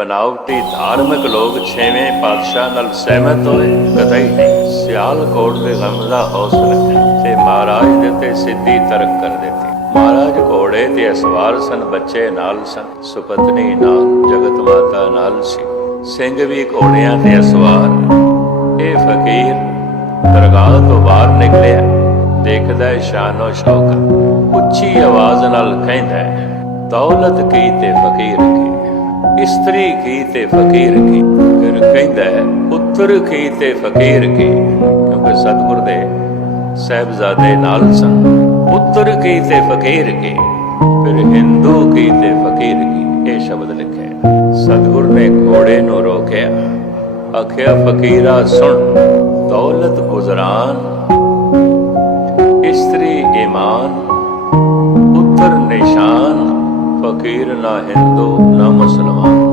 ਬਨਾਵਟੀ ਧਾਰਮਿਕ ਲੋਕ ਛੇਵੇਂ ਪਾਤਸ਼ਾਹ ਨਾਲ ਸਹਿਮਤ ਹੋਏ ਕਤਈ ਨਹੀਂ ਸਿਆਲਕੋਟ ਦੇ ਗਮ ਦਾ ਤੇ ਮਹਾਰਾਜ ਦੇ ਤੇ ਸਿੱਧੀ ਤਰਕ ਕਰ ਦਿੱਤੀ। ਮਹਾਰਾਜ ਘੋੜੇ ਤੇ ਅਸਵਾਰ ਸਨ, ਬੱਚੇ ਨਾਲ ਸਨ, ਸੁਪਤਨੀ ਨਾਲ, ਜਗਤ ਮਾਤਾ ਨਾਲ ਸੀ। ਸਿੰਘ ਵੀ ਘੋੜਿਆਂ ਤੇ ਅਸਵਾਰ। ਇਹ ਫਕੀਰ ਦਰਗਾਹ ਤੋਂ ਬਾਹਰ ਨਿਕਲਿਆ, ਦੇਖਦਾ ਹੈ ਸ਼ਾਨੋ ਸ਼ੌਕਤ, ਉੱਚੀ ਆਵਾਜ਼ ਨਾਲ ਕਹਿੰਦਾ ਦੌਲਤ ਕੀ ਤੇ ਫਕੀਰ? ਇਸਤਰੀ ਕੀ ਤੇ ਫਕੀਰ ਕੀ? ਫਿਰ ਕਹਿੰਦਾ ਪੁੱਤਰ ਕੀ ਤੇ ਫਕੀਰ ਕੀ? ਕਿਉਂਕਿ ਸਤਿਗੁਰ ਦੇ ਸਹਿਬਜ਼ਾਦੇ ਨਾਲ ਸਨ। ਪੁੱਤਰ ਕੀ ਤੇ ਫਕੀਰ ਕੀ? ਫਿਰ ਹਿੰਦੂ ਕੀ ਤੇ ਫਕੀਰ ਕੀ? ਇਹ ਸ਼ਬਦ ਲਿਖੇ ਸਤਿਗੁਰ ਨੇ ਘੋੜੇ ਨੂੰ ਰੋਕਿਆ। ਆਖਿਆ, ਫਕੀਰਾ, ਸੁਣ, ਦੌਲਤ ਗੁਜ਼ਰਾਨ, ਇਸਤਰੀ ਈਮਾਨ ਫਕੀਰ ਨਾ ਹਿੰਦੂ ਨਾ ਮੁਸਲਮਾਨ।